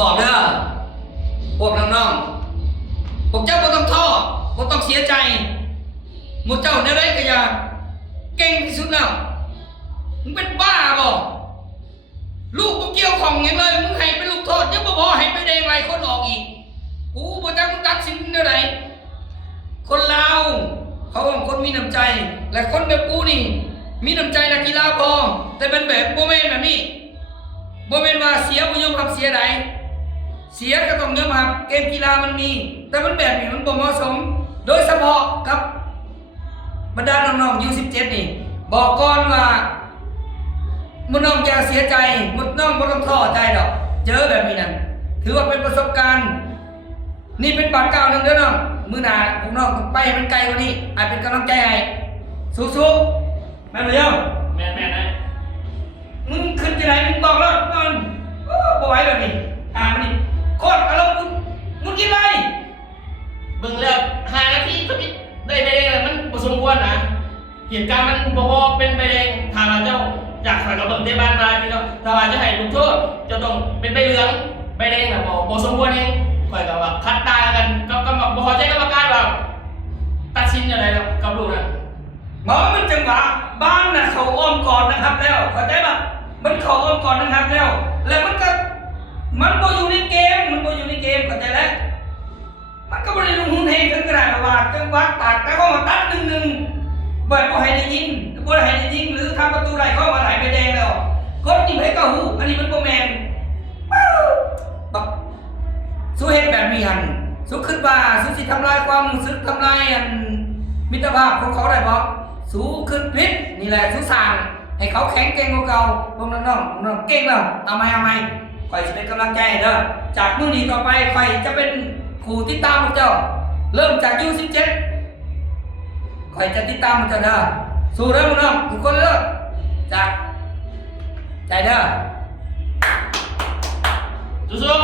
บอกเด้อพวกน้องๆพวกเจ้าบ่ต้องท้อบ่ต้องเสียใจหมู่เจ้าในไรก็อย่าเก่งที่สุดแล้วมึงเป็นบ้าบ่ลูกบ่เกี่ยวของยังเลยมึงให้เป็นลูกโทษยังบ่พอให้ไปแดงไรคนออกอีกกูบ่จักมึงตัดสินเท่าไหร่คนลาวเขาเป็นคนมีน้ำใจและคนแบบกูนี่มีน้ำใจนักกีฬาพอแต่เป็นแบบโมเมนต์แบบนี้โมเมนต์ว่าเสียบ่ยอมรับเสียใดเสียก็ต้องยอมรับเกมกีฬามันมีแต่มันแบบนี้มันบ่เหมาะสมโดยเฉพาะกับบรรดาน้องๆU17นี่บอกก่อนว่ามุน้องอย่าเสียใจมุน้องบ่ต้องท้อใจดอกเจอแบบนี้นั่นถือว่าเป็นประสบการณ์นี่เป็นบาทเก่านึงเด้อน้องมื้อหน้าพวกน้องไปให้มันไกลกว่านี้อาจเป็นกำลังใจให้สู้ๆแม่นบ่เด้อแม่นนะมึงขึ้นที่ไหนมึงบอกแล้วก่อนบ่ไหวแบบนี้มันนี่โคตรอารมณ์มึงกินอะไรเบิ่งแล้ว5 นาทีก็ได้ใบแดงมันบ่สมควรนะเหตุการณ์มันบ่พอเป็นใบแดงถ้าว่าเจ้าอยากใส่กับเบิ่งเตะบ้านได้พี่น้องถ้าว่าจะให้ลูกโทษจะต้องเป็นใบเหลืองใบแดงน่ะบ่สมควรเองข่อยก็ว่าคัดตากันก็บ่พอใจกรรมการว่าตัดสินจังได๋แล้วกับลูกน่ะมันจังหวะบ้านน่ะเขาอ้อมก่อนนะครับแล้วเข้าใจป่ะมันเขาอ้อมก่อนนะครับแล้วมันบ่อยู่ในเกมเข้าใจแล้วมันก็บ่ได้ลงหุ้นเฮงถึงขนาดว่าจังหวะตัดแล้วก็มาตัด1-1บ่ให้ได้ยิงหรือทำประตูได้เข้ามาไหลไปแดงแล้วกดนี่ให้ก็ฮู้อันนี้มันบ่แม่นบักสู้เฮ็ดแบบนี้หั่นสู้คิดว่าสู้สิทำลายความรู้สึกทำลายมิตรภาพของเขาได้บ่สู้คิดผิดนี่แหละสู้สร้างให้เขาแข็งเก่งกว่าเก่าพวกน้องเก่งแล้วเอาใหม่ข่อยจะเป็นกำลังใจให้เด้อจากมื้อนี้ต่อไปข่อยจะเป็นผู้ติดตามพวกเจ้าเริ่มจากU17ข่อยจะติดตามพวกเจ้าเด้อสู้เด้อพวกน้องทุกคนเด้อจากใจเด้อสู้